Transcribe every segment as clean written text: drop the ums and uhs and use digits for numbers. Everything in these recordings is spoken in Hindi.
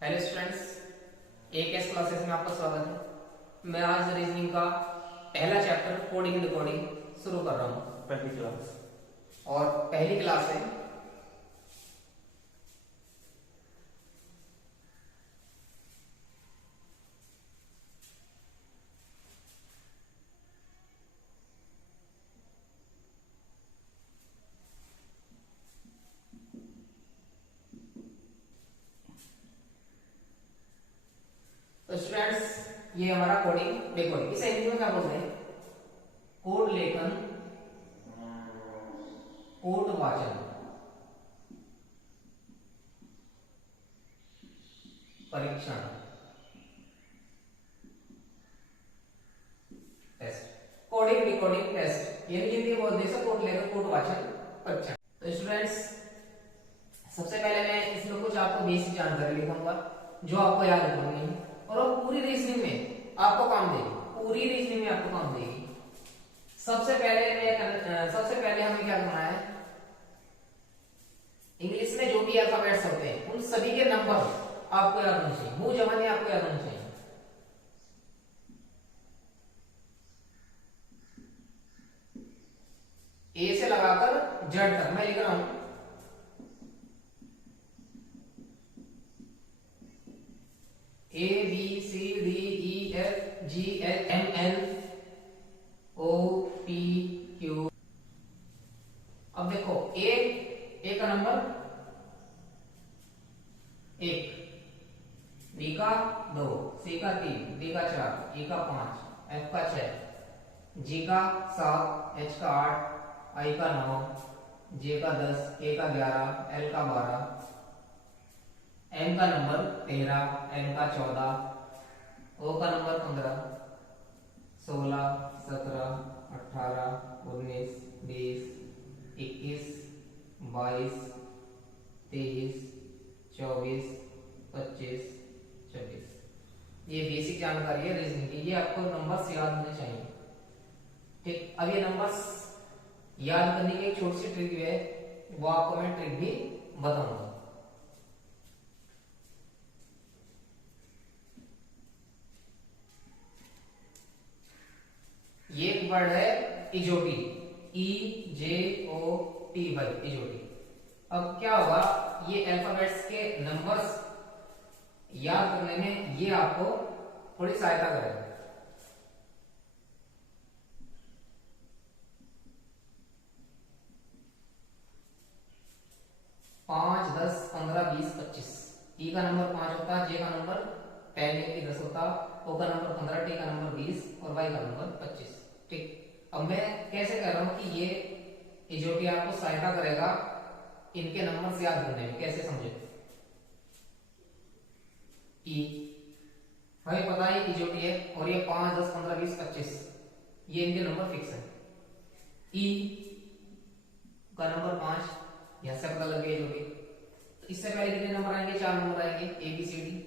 हेलो स्टूडेंट्स, AKS क्लासेस में आपका स्वागत है। मैं आज रीजनिंग का पहला चैप्टर कोडिंग एंड डिकोडिंग शुरू कर रहा हूँ। पहली क्लास और पहली क्लास है। तो स्टूडेंट्स, ये हमारा कोडिंग डिकोडिंग, इसे हिंदी में क्या बोलते हैं? कोड लेखन, कोड वाचन, परीक्षण, टेस्ट। कोडिंग डिकोडिंग टेस्ट, यानी हिंदी में बोलते हैं कोड लेखन, कोड वाचन, परीक्षण। तो स्टूडेंट्स, सबसे पहले मैं इसमें कुछ आपको बेसिक जानकारी लिखूंगा जो आपको याद रखनी है, और वो पूरी रीजनिंग में आपको काम देगी। पूरी रीजनिंग में आपको काम देगी। सबसे पहले हमें क्या करना है? इंग्लिश में जो भी अल्फाबेट्स होते हैं उन सभी के नंबर आपको याद होने चाहिए, मुंह जबानी आपको याद होनी चाहिए। ए से लगाकर जेड तक मैं लिख रहा हूं। A B C D E F G H M N O P Q। अब देखो, ए का नंबर 1, बी का 2, सी का 3, डी का 4, ई का 5, एफ का 6, जी का 7, एच का 8, आई का 9, जे का 10, के का 11, एल का 12, एम का नंबर 13, एन का 14, ओ का नंबर 15, 16, 17, 18, 19, 20, 21, 22, 23, 24, 25, 26। ये बेसिक जानकारी है रीजनिंग की। ये आपको नंबर्स याद होने चाहिए। ठीक, अब ये नंबर्स याद करने की एक छोटी सी ट्रिक है, वो आपको मैं ट्रिक भी बताऊंगा। ये एक वर्ड है इजोटी, EJOTY, इजोटी। अब क्या होगा, ये अल्फाबेट्स के नंबर्स याद करने में ये आपको थोड़ी सहायता करेगा। पांच, 10, 15, 20, 25। ई का नंबर 5 होता है, जे का नंबर 10 होता, ओ का नंबर 15, टी का नंबर 20 और वाई का नंबर 25। ठीक, अब मैं कैसे कह रहा हूं कि ये इजोटी आपको सहायता करेगा इनके नंबर से याद करने में। कैसे समझे? ई हमें पता है इजोटी है, और ये 5, 10, 15, 20, 25 ये इनके नंबर फिक्स है। ई का नंबर 5, यहां से पता लग गया इजोटी। तो इससे पहले कितने नंबर आएंगे? 4 नंबर आएंगे, ए बी सी डी।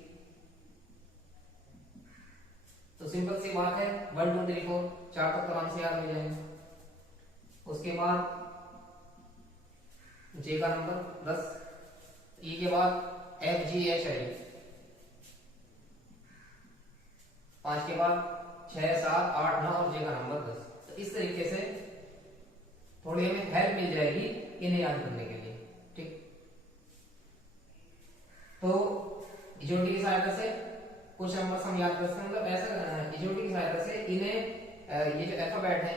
तो सिंपल सी बात है, 1 2 3 4 4 तक तो आराम से याद हो जाएंगे। उसके बाद जे का नंबर 10, ई के बाद एफ जी एच आई, 5 के बाद 6 7 8 9 और जे का नंबर 10। तो इस तरीके से थोड़ी हमें हेल्प मिल जाएगी इन्हें याद करने के लिए। ठीक, तो इजोटी की सहायता से कुछ नंबर्स हम याद कर सकते हैं। मतलब ऐसा इजोटी की सहायता से इन्हें ये जो अल्फाबेट है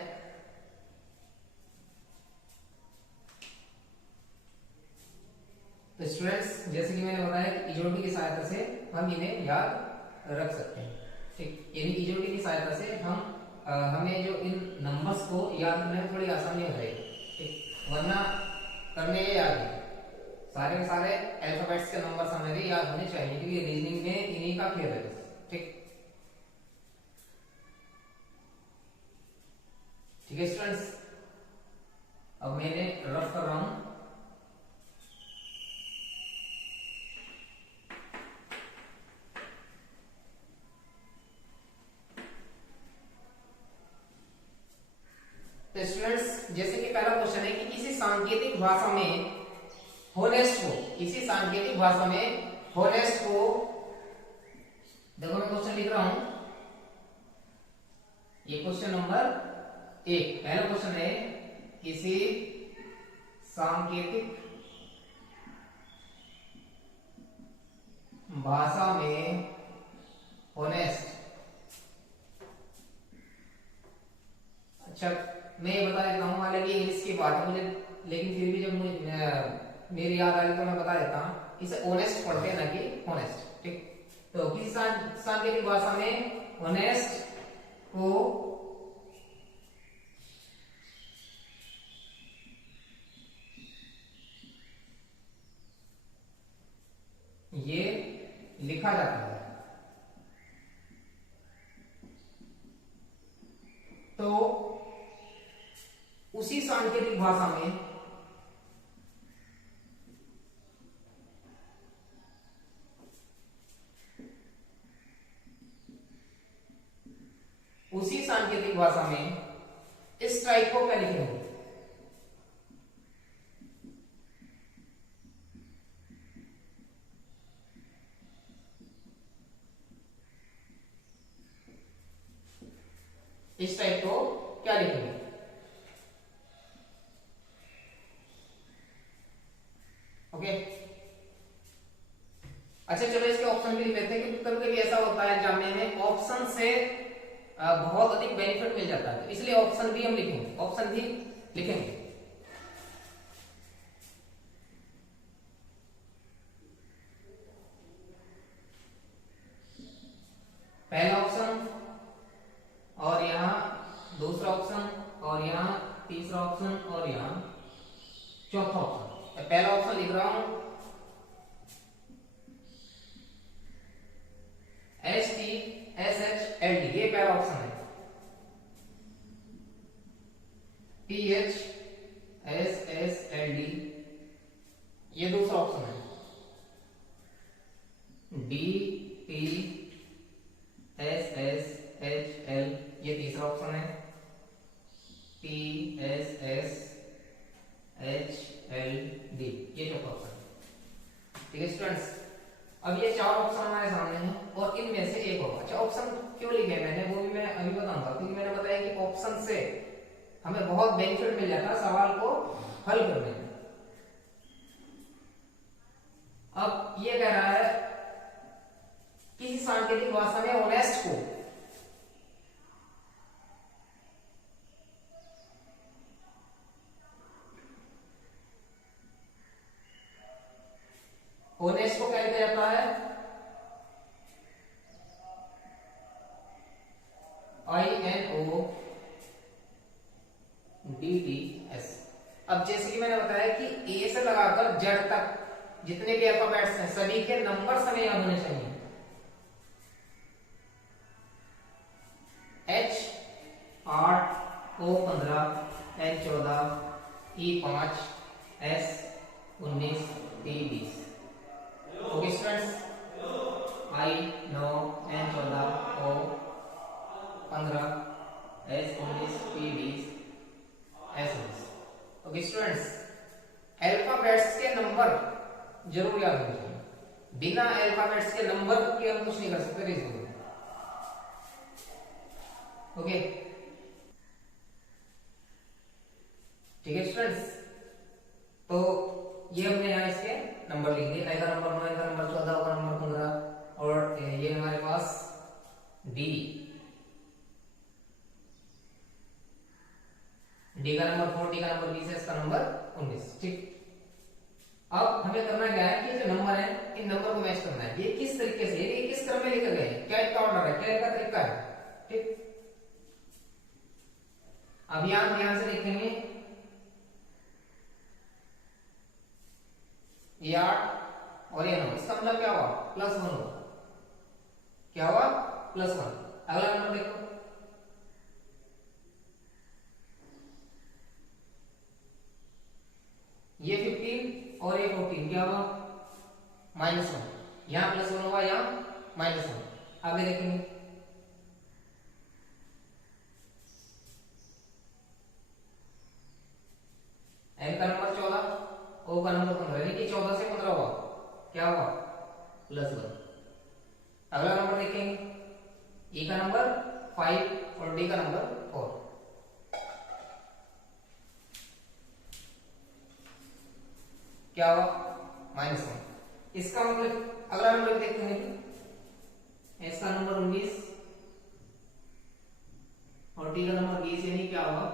तो स्टूडेंट्स, जैसे कि मैंने बताया कि इजोटी की सहायता से हम इन्हें याद रख सकते हैं। ठीक, यानी इजोटी की सहायता से हमें जो इन नंबर्स को याद करने में थोड़ी आसानी हो जाएगी। ठीक, वरना करने ये याद है सारे के सारे अल्फाबेट्स के नंबर्स हमें याद होने चाहिए, क्योंकि रीजनिंग में इन्हीं का खेल है। ठीक ठीक है स्टूडेंट्स, अब मैंने रफ कर रहा हूं। तो स्टूडेंट्स, जैसे कि पहला क्वेश्चन है कि किसी सांकेतिक भाषा में होनेस्ट को ये क्वेश्चन नंबर 1 पहला क्वेश्चन है, किसी सांकेतिक भाषा में ऑनेस्ट, अच्छा मैं ये बता देता हूँ, हालांकि इंग्लिश की बात है मुझे, लेकिन फिर भी जब मुझे मेरी याद आ रही तो मैं बता देता हूँ। इसे ऑनेस्ट पढ़ते हैं ना कि ऑनेस्ट, ठीक। तो किसी सांकेतिक भाषा में ऑनेस्ट को ये लिखा जाता है, तो उसी सांकेतिक भाषा में इस टाइप को क्या लिखेंगे? इस टाइप को क्या लिखेंगे? ओके, अच्छा चलो इसके ऑप्शन भी लिख लेते हैं, क्योंकि कभी कभी ऐसा होता है एग्जाम में ऑप्शन से बहुत अधिक बेनिफिट मिल जाता है, तो इसलिए ऑप्शन भी हम लिखेंगे, ऑप्शन भी लिखेंगे। पहला ऑप्शन और यहाँ दूसरा ऑप्शन और यहाँ तीसरा ऑप्शन और यहाँ चौथा ऑप्शन। पहला ऑप्शन लिख रहा हूं STSHLD, ये पहला ऑप्शन है। THSSLD ये दूसरा ऑप्शन है। DTSSHL ये तीसरा ऑप्शन है। TSSHLD ये चौथा ऑप्शन है। ठीक है स्टूडेंट्स, अब ये चार ऑप्शन हमारे सामने हैं और इनमें से एक होगा। अच्छा ऑप्शन क्यों लिखे मैंने वो भी मैं अभी बताऊंगा, क्योंकि मैंने बताया कि ऑप्शन से हमें बहुत बेनिफिट मिल जाता है सवाल को हल करने में। अब ये कह रहा है किसी सांकेतिक भाषा में ऑनेस्ट को क्या लिखा जाता है? INODDS। अब जैसे कि मैंने बताया कि ए से लगाकर जेड तक जितने भी अल्फाबेट्स हैं सभी के नंबर हमें याद होने चाहिए। H 8, O 15, N 14, E 5, S 19, T 20। Okay students, I 9, N 14, O 15, S 19, T 20, S 19। Okay students, alphabets के नंबर जरूर याद होने चाहिए, बिना अल्फाबेट्स के नंबर के हम कुछ नहीं कर सकते रीजनिंग में। ओके ठीक है स्टूडेंट्स, तो ये हमने यहाँ इसके नंबर लिख दिए। आई का नंबर 9, का नंबर 14, का नंबर 15 और ये हमारे पास डी का नंबर 4, डी का नंबर 20 है, इसका नंबर 19। ठीक, अब हमें करना क्या है कि जो नंबर है इन नंबर को मैच करना है। ये किस तरीके से, ये किस क्रम में लिखे गए हैं, क्या इसका ऑर्डर है, क्या इसका तरीका है। ठीक, अब यहां ध्यान से देखेंगे, ये 8 और ये 9, इसका मतलब क्या हुआ? +1 हुआ। क्या हुआ? +1। अगला नंबर देखो, ये 15 और ये 14, क्या हुआ? -1। यहां +1 हुआ, यहां -1। आगे देखेंगे, n का नंबर 14, O का नंबर 15, यानी कि 14 से 15 हुआ, क्या हुआ? +1। अगला नंबर देखेंगे, E का नंबर 5 और डी का नंबर 4। क्या हुआ? -1। इसका मतलब अगला नंबर देखते हैं, इसका नंबर 19 और टी का नंबर 20, यानी क्या होगा?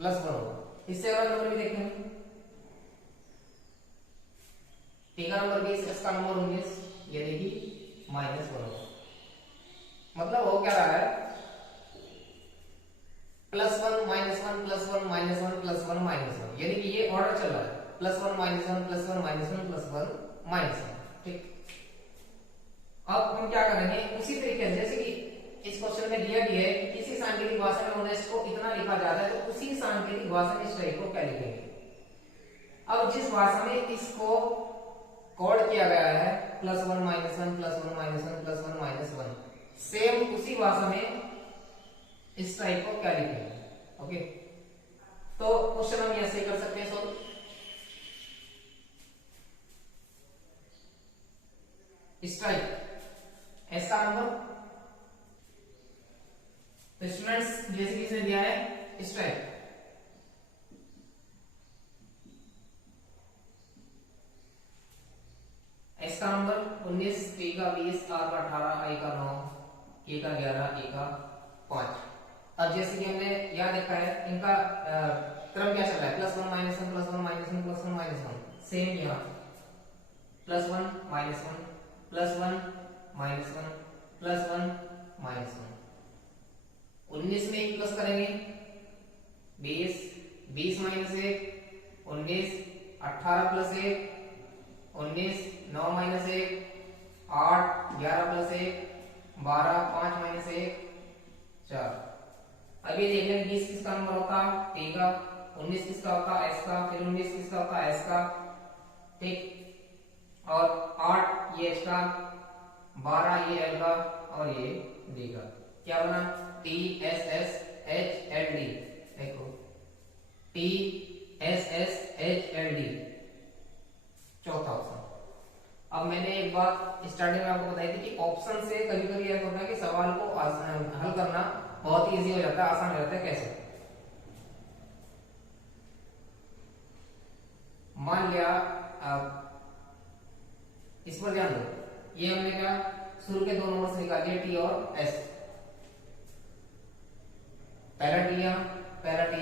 +1 होगा। इससे अगला नंबर भी देखते हैं, टी का नंबर 20, इसका नंबर 19, यानी कि -1 होगा। मतलब हो क्या रहा है? +1 -1 +1 -1 +1 -1, यानी कि ये ऑर्डर चल रहा है, +1 -1 +1 -1 +1 -1। ठीक, अब हम क्या करेंगे, उसी तरीके से जैसे कि इस क्वेश्चन में दिया गया है कि किसी सांकेतिक भाषा में ओनेस्ट को इतना लिखा जाता है, तो उसी सांकेतिक भाषा में इस टाइप को क्या लिखेंगे। अब जिस भाषा में इसको कोड किया गया है +1 -1 +1 -1 +1 -1, सेम उसी भाषा में इस टाइप को क्या लिखेंगे। ओके, तो क्वेश्चन हम ऐसे कर सकते हैं सॉल्व। स्ट्राइक एस का नंबर, तो स्टूडेंट्स जैसे कि इसने दिया है स्ट्राइक, एस का नंबर 19, टी का 20, आर का 18, आई का 9, के का 11, ए का 5। अब जैसे कि हमने यहाँ देखा है, इनका क्रम क्या चल रहा है, +1 -1 +1 -1 +1 -1, सेम यहाँ +1 -1 +1 -1 +1 -1। 19 में 1 प्लस करेंगे 20, 20 -1 19, 18 + 1 19, 9 -1 8, 11 + 1 12, 5 -1 4। अब ये देख लें 20 किसका नंबर होता है, टी का, 19 किसका होता है, एस का, फिर 19 किसका होता है, एस का। ठीक, और 8 ये एच का, 12 ये एल का, और ये डी का। क्या बना? T S S H L D. देखो T S S H L D, चौथा ऑप्शन। अब मैंने एक बात स्टार्टिंग में आपको बताई थी कि ऑप्शन से कभी कभी ऐसा होता है कि सवाल को हल करना बहुत ही इजी हो जाता है, आसान हो जाता है। कैसे? मान लिया इस पर ध्यान दो, ये हमने क्या शुरू के 2 नंबर से निकाल दिया, टी और एस। पहला टी यहाँ, पहला टी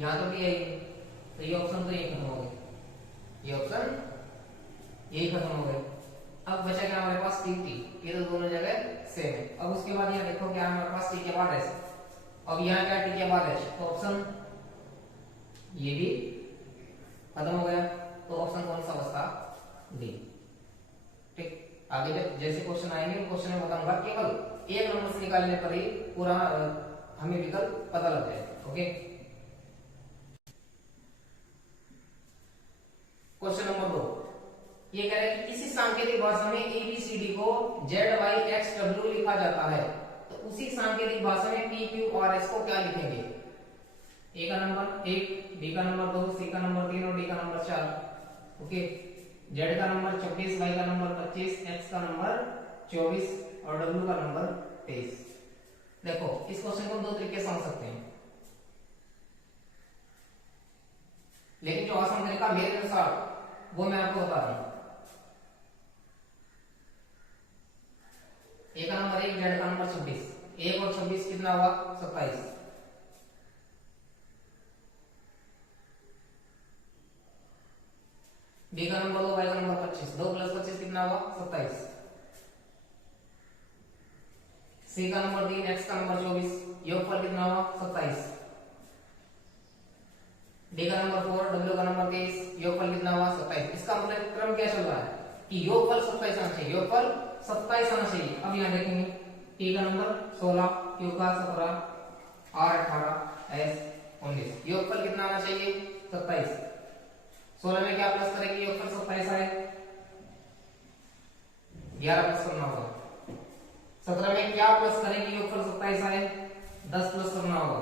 यहाँ तो टी है, तो ये ऑप्शन तो यही खत्म हो गए, ये ऑप्शन यही खत्म हो गए। अब बचा क्या हमारे पास, टी टी, ये तो दोनों जगह सेम है। अब उसके बाद यहाँ देखो क्या हमारे पास, टी के बाद एस, अब यहाँ क्या टी के बाद एच, तो ऑप्शन ये भी खत्म हो गया, तो ऑप्शन कौन सा बचता? डी। ठीक, आगे जब जैसे क्वेश्चन आएंगे क्वेश्चन में बताऊंगा, केवल एक नंबर से निकालने पर ही पूरा हमें विकल्प पता लग जाएगा। ओके, क्वेश्चन नंबर 2, ये कह रहे हैं कि किसी सांकेतिक भाषा में एबीसीडी को ZYXW लिखा जाता है, तो उसी सांकेतिक भाषा में PQRS को क्या लिखेंगे। ए का नंबर 1, बी का नंबर 2, सी का नंबर 3 और डी का नंबर 4। ओके, जेड का नंबर 24, वाई का नंबर 25, एक्स का नंबर 24 और डब्ल्यू का नंबर 23। देखो इस क्वेश्चन को हम 2 तरीके से समझ सकते हैं, लेकिन जो आसान तरीका मेरे अनुसार वो मैं आपको बता रहा हूं। ए का नंबर 1, जेड का नंबर 26, 1 और 26 कितना हुआ, 27। बी का नंबर 2, वाई का नंबर 25, 2 + 25 कितना हुआ, 27। सी का नंबर 3, एक्स का नंबर 24, योगफल कितना हुआ, 27। डी का नंबर 4, डब्ल्यू का नंबर 23, योगफल कितना हुआ, 27। इसका मतलब क्रम क्या चल रहा है कि योगफल 27 आना चाहिए, योगफल 27 आना चाहिए। अब यहाँ देखेंगे टी का नंबर 16, क्यू का 17, आर 18, एस 19, योगफल कितना आना चाहिए, 27। 16 में क्या प्लस करेंगे, योगफल 27 आए, 11 प्लस करना होगा। 17 में क्या प्लस करेंगे, योगफल 27 आए, 10 प्लस करना होगा।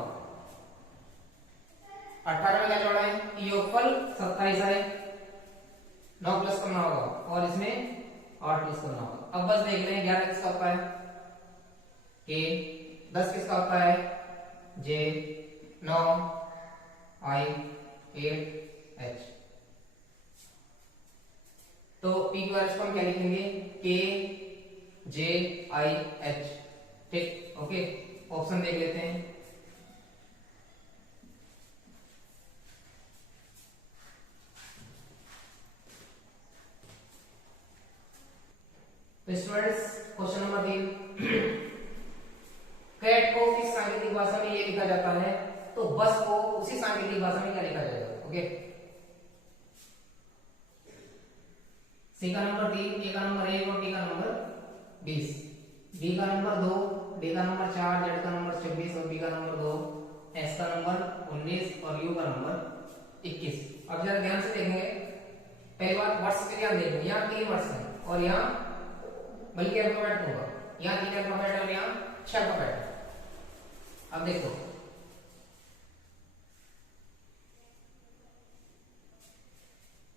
18 में क्या जोड़ा है, योगफल 27 आए, 9 प्लस करना होगा, और इसमें 8 प्लस करना होगा। अब बस देख रहे हैं 11 किसका होता है, के, 10 किसका होता है, जे, 9 आई, 8 एच। तो पी की वैल्यू को हम क्या लिखेंगे, के जे आई एच। ठीक, ओके। ऑप्शन देख लेते हैं। तो स्टूडेंट्स क्वेश्चन नंबर 3, कैट को किस सांकेतिक भाषा में ये लिखा जाता है, तो बस को उसी सांकेतिक भाषा में क्या लिखा जाएगा। ओके, सी का नंबर 3, ए का नंबर 1 और डी का नंबर 20, बी का नंबर 2, डी का नंबर 4, जेड का नंबर 26 और बी का नंबर 2, एस का नंबर 19 और यू का नंबर 21। अब जरा ध्यान से देखेंगे, पहली बात वर्ड्स के ध्यान देखेंगे, यहाँ 3 वर्ड्स हैं और यहाँ बल्कि अल्फाबेट होगा, यहाँ 3 अल्फाबेट और यहाँ 6 अल्फाबेट। अब देखो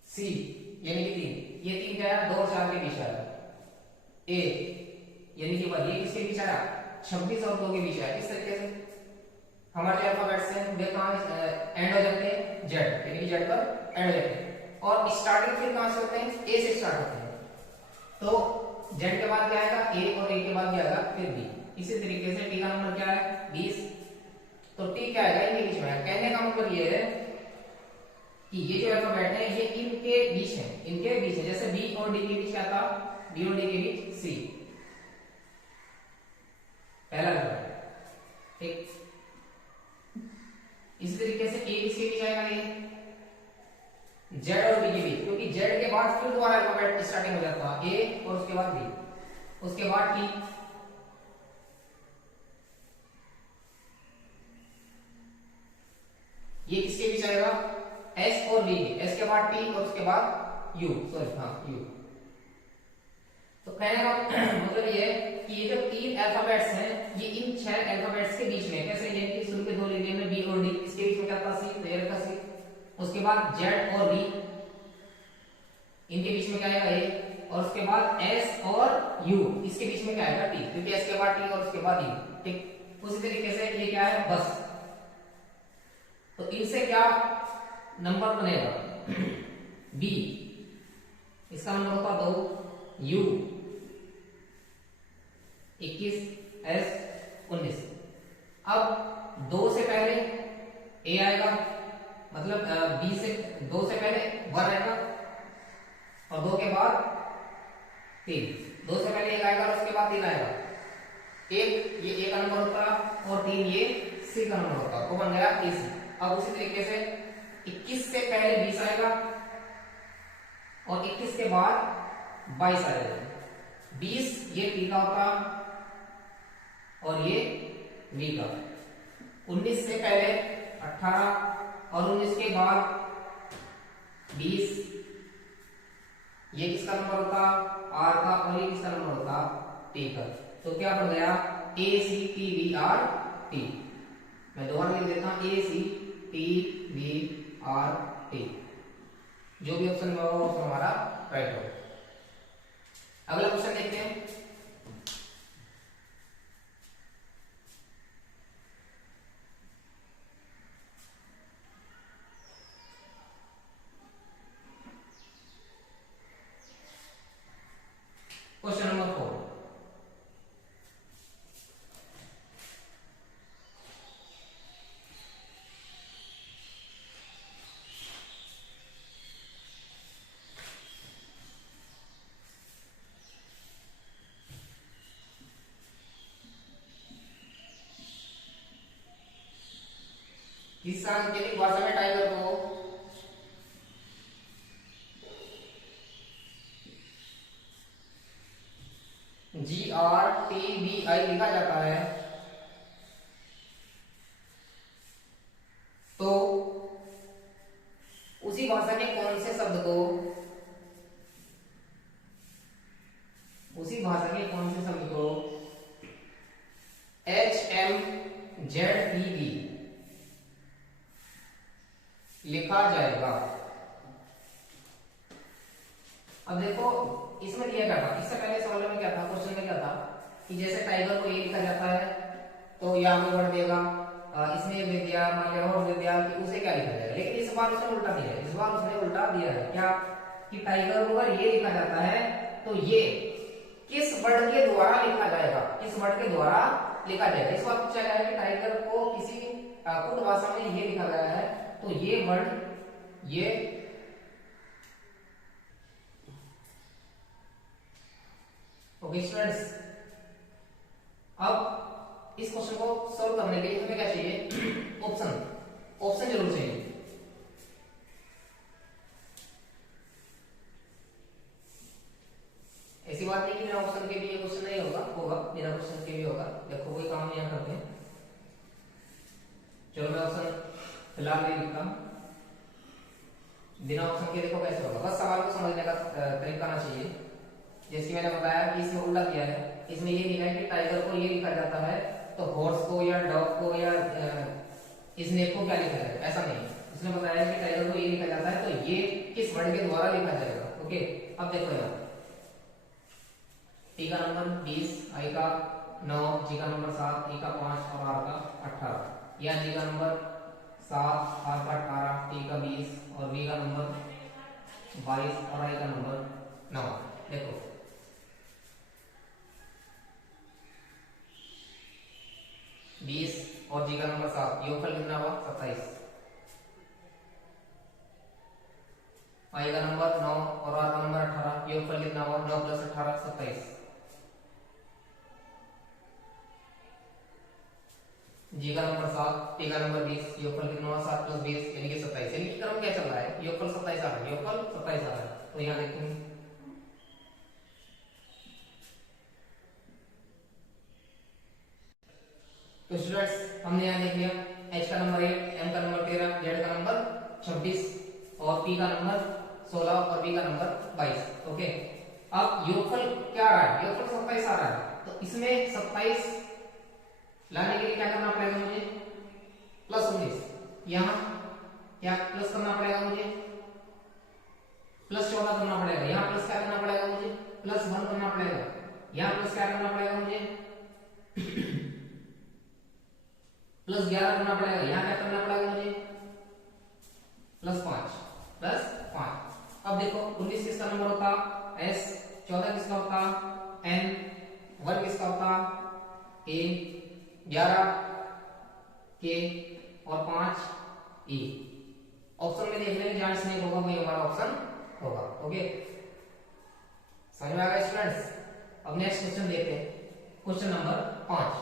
सी यानी कि 3, ये 3 क्या है, 2 और 4 के बीच आया। ए यानी कि ये किसके बीच आया, 26 और 2 के बीच आया। इस तरीके से हमारे जो अल्फाबेट्स हैं वे कहाँ एंड हो जाते हैं, जेड यानी कि जेड पर एंड हो जाते हैं, और स्टार्टिंग फिर कहाँ से होते हैं, ए से स्टार्ट होते हैं। तो जेड के बाद क्या आएगा, ए, और ए के बाद क्या आएगा फिर बी। इसी तरीके से टी का नंबर क्या है 20, तो टी क्या आएगा, इनके बीच में है। कहने का मतलब ये है कि ये जो अल्फाबेट है ये इनके बीच है, इनके बीच है। जैसे बी और डी के बीच क्या था, बी और डी के बीच सी, पहला अल्फाबेट। ठीक, इसी तरीके से ए किसके बीच आएगा, ये जेड और बी के बीच, क्योंकि जेड के बाद फिर दोबारा अल्फाबेट स्टार्टिंग हो जाता है, ए और उसके बाद बी, उसके बाद टी, ये किसके बीच आएगा, एस और बी के, एस के बाद टी और उसके बाद यू, सॉरी हाँ यू। तो कहने का मतलब ये है कि ये जो 3 अल्फाबेट्स हैं ये इन 6 अल्फाबेट्स के बीच में, कैसे ये कि शुरू के 2 रीडियन में बी और डी, इसके बीच में क्या था सी, तो ये रखा सी, उसके बाद जेड और बी, इनके बीच में क्या आएगा ए, और उसके बाद एस और यू, इसके बीच में क्या आएगा टी, क्योंकि एस के बाद टी और उसके बाद यू। ठीक, उसी तरीके से ये क्या है बस, तो इनसे क्या नंबर बनेगा बी, इसका नंबर होगा 2, यू 21, एस 19। अब 2 से पहले ए आएगा, मतलब बी से 2 से पहले 1 आएगा, और 2 के बाद 3, 2 से पहले 1 आएगा और उसके बाद 3 आएगा। 1 ये ए का नंबर होता है और 3 ये सी का नंबर होता है, तो बन गया ए सी। अब उसी तरीके से 21 से पहले 20 आएगा और 21 के बाद 22 आएगा। 20 ये टी का होता और ये वी का। 19 से पहले 18 और 19 के बाद 20, ये किसका नंबर होता, आर का, और ये किसका नंबर होता, टी का। तो क्या बन गया, A C T V R T. मैं दोबारा लिख देता हूं, A C T V R T. जो भी ऑप्शन में होगा वो हमारा राइट होगा। अगला क्वेश्चन देखते हैं। क्वेश्चन नंबर 4, किस सांकेतिक भाषा में टाइगर को GRTBI लिखा जाता है, तो उसी भाषा के कौन से शब्द को, उसी भाषा के कौन से शब्द को HMZEB लिखा जाएगा। अब देखो इसमें दिया क्या था, इससे पहले सवाल में क्या था, क्वेश्चन में क्या था कि जैसे टाइगर को ये लिखा जाता है तो यहाँ पे वर्ड देगा इसमें विद्या मान लिया और विद्या कि उसे क्या लिखा जाएगा, लेकिन इस बार उसने उल्टा दिया है, इस बार उसने उल्टा दिया है क्या कि टाइगर को अगर ये लिखा जाता है तो ये किस वर्ड के द्वारा लिखा जाएगा, किस वर्ड के द्वारा लिखा जाएगा। इस बार पूछा गया है कि टाइगर को किसी कुट भाषा में ये लिखा गया है तो ये वर्ड ये ओके स्टूडेंट्स। अब इस क्वेश्चन को सॉल्व करने के लिए हमें क्या चाहिए, ऑप्शन, ऑप्शन जरूर चाहिए। ऐसी बात नहीं कि बिना ऑप्शन के भी ये क्वेश्चन नहीं होगा, होगा बिना क्वेश्चन के भी होगा। देखो कोई काम नहीं करते हैं, चलो मैं ऑप्शन फिलहाल नहीं लिखता हूं, बिना ऑप्शन के देखो कैसे होगा। बस सवाल को समझने का तरीका आना चाहिए। जैसे मैंने बताया कि इसमें उल्टा किया है, इसमें ये लिखा है कि टाइगर को ये लिखा जाता है तो हॉर्स को या डॉग को या स्नेक को क्या लिखा जाएगा, ऐसा नहीं। इसमें बताया कि टाइगर को ये लिखा जाता है तो ये किस वर्ड के द्वारा लिखा जाएगा। ओके अब देखो यार, टी का नंबर 20, आई का 9, जी का नंबर 7, ई का 5 और आर का 18, या जी का नंबर 7, आर का 18, टी का 20 और वी का नंबर 22 और आई का नंबर 9। देखो 20 और जी का नंबर 7, योगफल कितना हुआ 27, आई का नंबर 9 और आर का नंबर 18, योगफल कितना हुआ 9 + 18 27, जी का नंबर 7, टी का नंबर 20, योगफल कितना हुआ 7 + 20 यानी कि 27। यानी कि क्रम क्या चल रहा है, योगफल 27 आ रहा है, योगफल 27 आ रहा है। तो यहाँ देखेंगे तो स्टूडेंट्स हमने यहाँ देख लिया H का नंबर 8, M का नंबर 13, Z का नंबर 26 और P का नंबर 16 और B का नंबर 22। ओके अब योगफल क्या आ रहा है, योगफल 27 आ रहा है तो इसमें 27 लाने के लिए क्या करना पड़ेगा मुझे, +19, यहाँ क्या प्लस करना पड़ेगा मुझे, +14 करना पड़ेगा, यहाँ प्लस क्या करना पड़ेगा मुझे, +1 करना पड़ेगा, यहाँ प्लस क्या करना पड़ेगा मुझे +11 करना पड़ेगा, यहाँ क्या करना पड़ेगा मुझे +5। अब देखो 19 किसका नंबर होता, S, 14 किसका होता, N, 1 किसका होता, A, 11 K और 5 E। ऑप्शन में देख लेंगे जहां स्नेक होगा वही हमारा ऑप्शन होगा। ओके समझ में आ गया स्टूडेंट्स। अब नेक्स्ट क्वेश्चन देखते हैं, क्वेश्चन नंबर 5।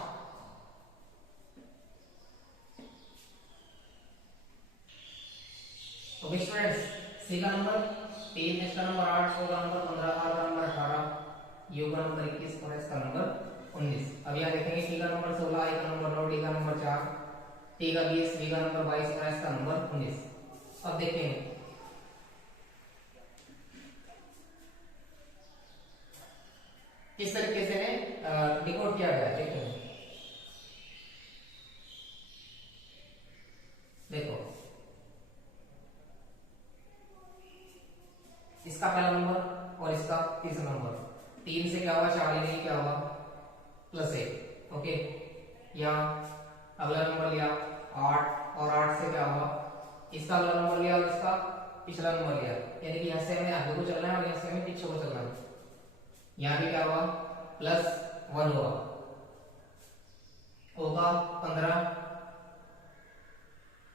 ओके स्टूडेंट्स, सी का नंबर 3, एच का नंबर 8, ओ का नंबर 15, आर का नंबर 18, यू का नंबर 21 और एस का नंबर 19। अब यहाँ देखेंगे टी का नंबर 16, आई का नंबर 9, डी का नंबर 4, टी का 20, बी का नंबर 22 और एस का नंबर 19। अब देखेंगे किस तरीके से डिकोड किया गया है। देखेंगे देखो इसका पहला नंबर और इसका तीसरा नंबर, 3 से क्या हुआ 4 यानी क्या हुआ +1। ओके यहाँ अगला नंबर लिया 8 और 8 से क्या हुआ, इसका अगला नंबर लिया और इसका पिछला नंबर लिया, यानी कि यहाँ से हमें आगे को चलना है और यहाँ से हमें पीछे को चलना है। यहाँ भी क्या हुआ +1 हुआ, O का 15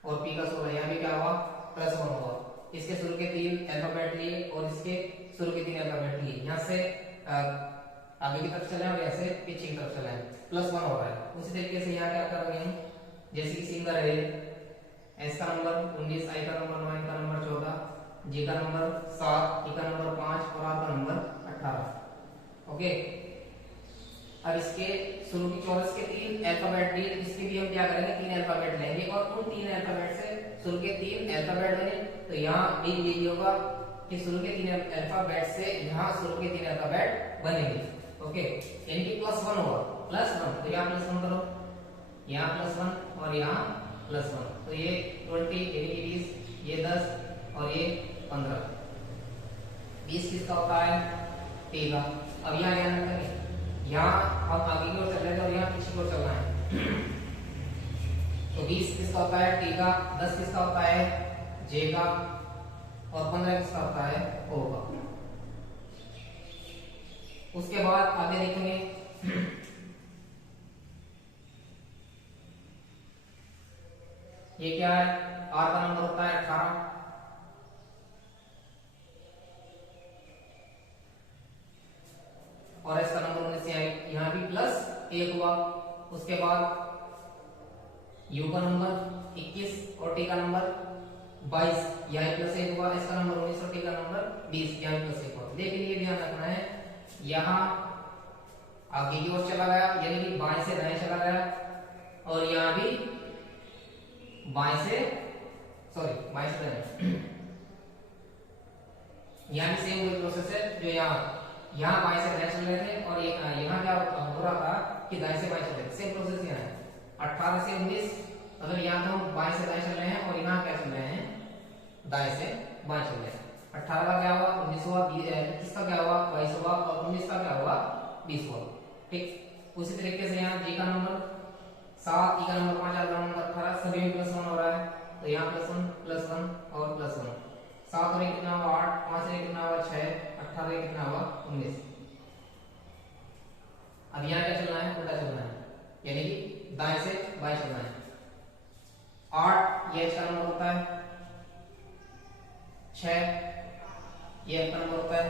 और P का 16, यहाँ भी क्या हुआ +1 हुआ। इसके शुरू के 3 अल्फाबेट लिए और इसके शुरू के 3 अल्फाबेट लिए, यहाँ से आगे की तरफ चले और यहाँ से पीछे की तरफ चले, +1 हो रहा है। उसी तरीके से यहाँ क्या कर रहे हैं, जैसे कि सिंगल है, एस का नंबर 19, आई का नंबर 9, का नंबर 14, जी का नंबर 7, ई का नंबर 5 और आर का नंबर 18। ओके अब इसके शुरू की चौरस के 3 अल्फाबेट लिए, इसके भी हम क्या करेंगे 3 अल्फाबेट लेंगे और उन 3 अल्फाबेट से शुरू के 3 अल्फाबेट बने तो यहाँ भी यही होगा कि शुरू के 3 अल्फाबेट से यहाँ शुरू के 3 अल्फाबेट बनेंगे। ओके यानी कि +1 होगा, +1 तो यहाँ +1 करो, यहाँ +1 और यहाँ +1 तो ये 20 यानी कि 20, ये 10 और ये 15। 20 किसका होता है T का। अब यहाँ ध्यान रखेंगे यहाँ हम आगे की ओर चल रहे थे और यहाँ पीछे की ओर चलना है। तो 20 किसका होता है टी का, 10 किसका होता है जे का, और 15 किसका होता है ओ का। उसके बाद आगे देखेंगे ये क्या है, आर का नंबर होता है 18, और एस का नंबर 19, यहाँ भी प्लस 1 हुआ। उसके बाद यू का नंबर 21 और टी का नंबर 22, यहाँ प्लस 1 हुआ। एस का नंबर 19 और टी का नंबर 20, यहाँ प्लस 1 हुआ। लेकिन ये ध्यान रखना है, यहाँ आगे की ओर चला गया यानी कि बाएं से दाएं चला गया, और यहाँ भी बाएं से दाएं यहाँ भी सेम वही प्रोसेस है जो यहाँ बाएं से दाएं चल रहे थे, और यहाँ क्या हो रहा था कि दाएं से बाएं चल रहे थे। सेम प्रोसेस यहाँ है 18 से 19, अगर यहाँ तो हम बाएं से दाएं चल रहे हैं और यहाँ क्या चल रहे हैं दाएं से बाएं चल रहे हैं। 18 का क्या हुआ 19 हुआ, 21 का क्या हुआ 22 हुआ, और 19 का क्या हुआ 20 हुआ। ठीक उसी तरीके से यहाँ जी का नंबर 7, ई का नंबर 5, आर का नंबर 18, सभी में +1 हो रहा है। तो यहाँ +1 और +1, 7 और 1 कितना हुआ 8, 5 और 1 कितना हुआ 6, 18 एक कितना हुआ 19। अब यहाँ क्या चलना है, उल्टा चलना है, यानी कि दाएं से बाएं चलना है। 8 ये इसका नंबर होता है, 6 ये इसका नंबर होता है,